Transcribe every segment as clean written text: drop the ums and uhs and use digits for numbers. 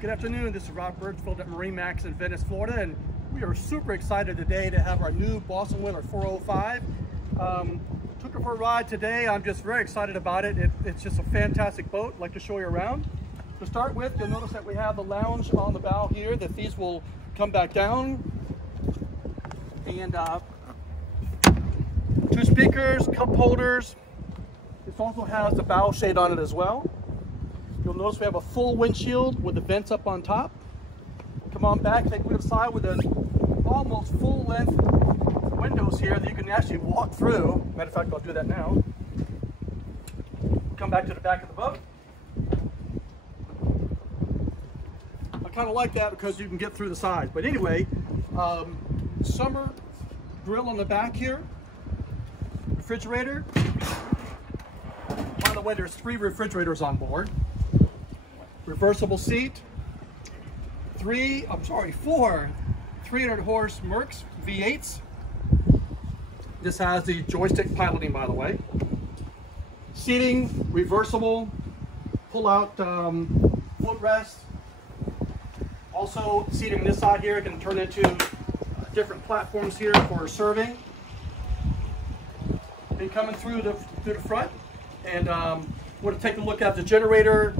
Good afternoon, this is Rob Birchfield at MarineMax in Venice, Florida, and we are super excited today to have our new Boston Whaler 405. Took her for a ride today. I'm just very excited about it. It's just a fantastic boat. I'd like to show you around. To start with, you'll notice that we have the lounge on the bow here, that these will come back down. And 2 speakers, cup holders. This also has the bow shade on it as well. You'll notice we have a full windshield with the vents up on top. Come on back, take a look inside with the almost full length windows here that you can actually walk through. Matter of fact, I'll do that now. Come back to the back of the boat. I kind of like that because you can get through the sides. But anyway, summer grill on the back here. Refrigerator. By the way, there's 3 refrigerators on board. Reversible seat. 4 300 horse Mercs V8s. This has the joystick piloting, by the way. Seating, reversible, pull out footrest. Also, seating on this side here can turn into different platforms here for serving. Then coming through the front, and want to take a look at the generator,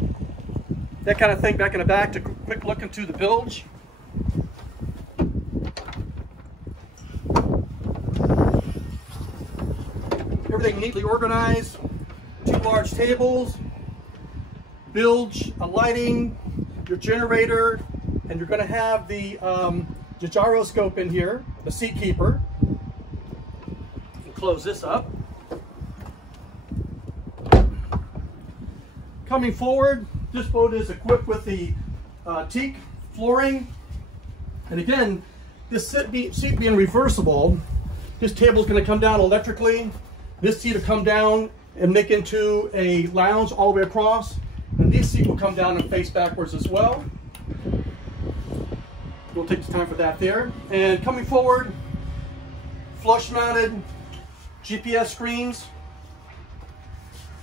that kind of thing back in the back. To quick look into the bilge. Everything neatly organized. 2 large tables, bilge, a lighting, your generator, and you're going to have the gyroscope in here, the seat keeper. We'll close this up. Coming forward, this boat is equipped with the teak flooring. And again, this seat being reversible, this table is going to come down electrically. This seat will come down and make into a lounge all the way across. And this seat will come down and face backwards as well. We'll take the time for that there. And coming forward, flush mounted GPS screens.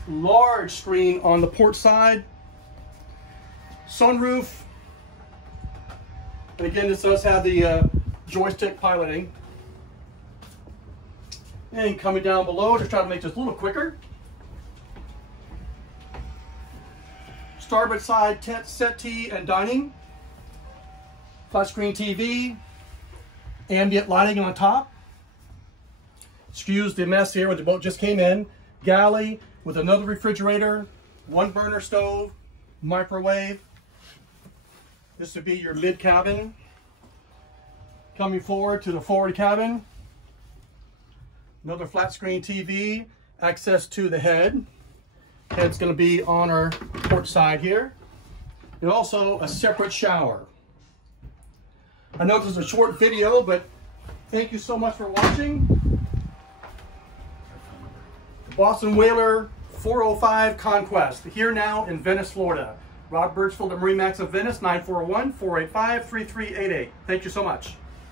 Large screen on the port side. Sunroof. And again, this does have the joystick piloting. And coming down below, just try to make this a little quicker. Starboard side settee and dining. Flat screen TV. Ambient lighting on top. Excuse the mess here where the boat just came in. Galley with another refrigerator, 1 burner stove, microwave. This would be your mid cabin. Coming forward to the forward cabin. Another flat screen TV, access to the head. Head's going to be on our port side here. And also a separate shower. I know this is a short video, but thank you so much for watching. The Boston Whaler 405 Conquest, here now in Venice, Florida. Rob Birchfield at MarineMax of Venice, 941-485-3388. Thank you so much.